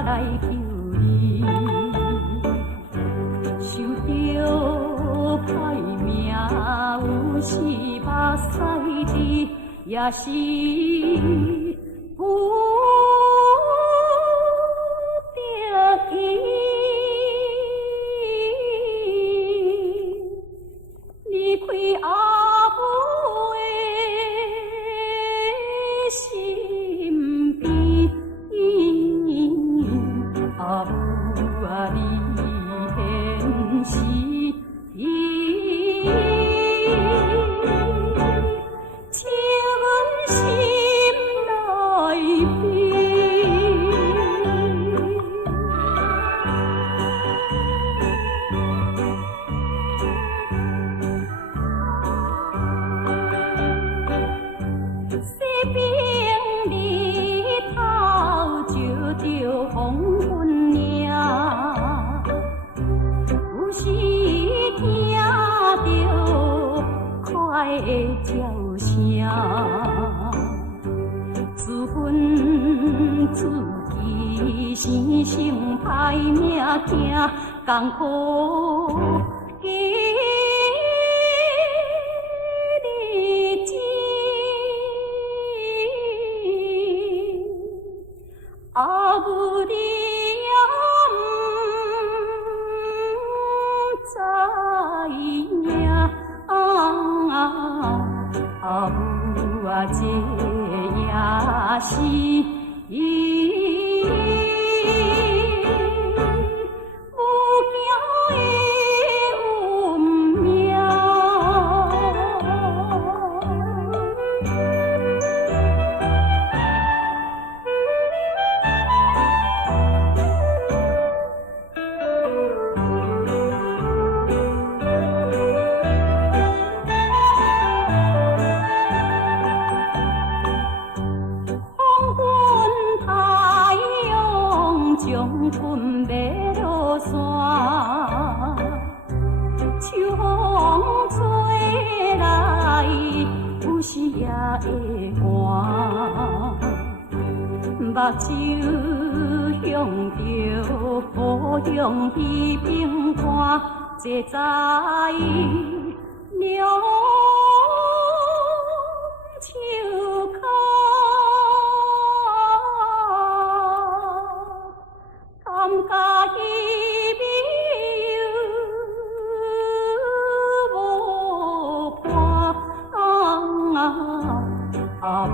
来救你，受着歹命，有时目屎滴，也是不得已。离开阿母的身边，阿母啊，你现时情心内边。西边日头照着黄昏影，有时听着快的叫声，自恨自己生性歹命行，艰苦的日子。阿母你也不知影，阿母啊，这也是无行的运命。将军要落山，秋风吹来，有时也会寒。目睭向着故乡彼边看，这在两手靠。感觉伊美无伴，阿母。